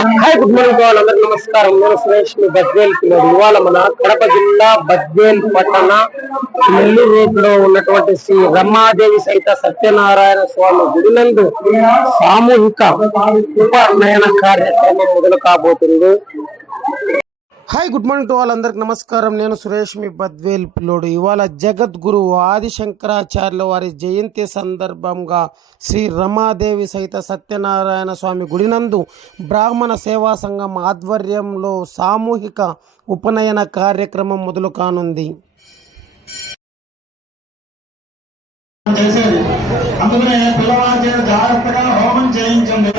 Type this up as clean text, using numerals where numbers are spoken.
Hi good morning అందరికి నమస్కారం. నేను సురేష్ మీ బద్వేల్ పిల్లడు. ఇవాళ మన కడప జిల్లా బద్వేల్ పట్టణ నెల్లూరు రోడ్ లో ఉన్నటువంటి శ్రీ రమాదేవి సహిత సత్యనారాయణ స్వామి గుడి నందు సామూహిక ఉపనయన కార్యక్రమం మొదలు కాబోతుంది. హాయ్ గుడ్ మార్నింగ్ టు వాళ్ళందరికి నమస్కారం. నేను సురేష్ మీ బద్వేల్ పిల్లోడు. ఇవాళ జగద్గురు ఆది శంకరాచార్యుల వారి జయంతి సందర్భంగా శ్రీ రమాదేవి సహిత సత్యనారాయణ స్వామి గుడినందు బ్రాహ్మణ సేవా సంఘం ఆధ్వర్యంలో సామూహిక ఉపనయన కార్యక్రమం మొదలు కానుంది. అందుకనే పిల్లవాడి జాగ్రత్తగా హోమం చేయించండి.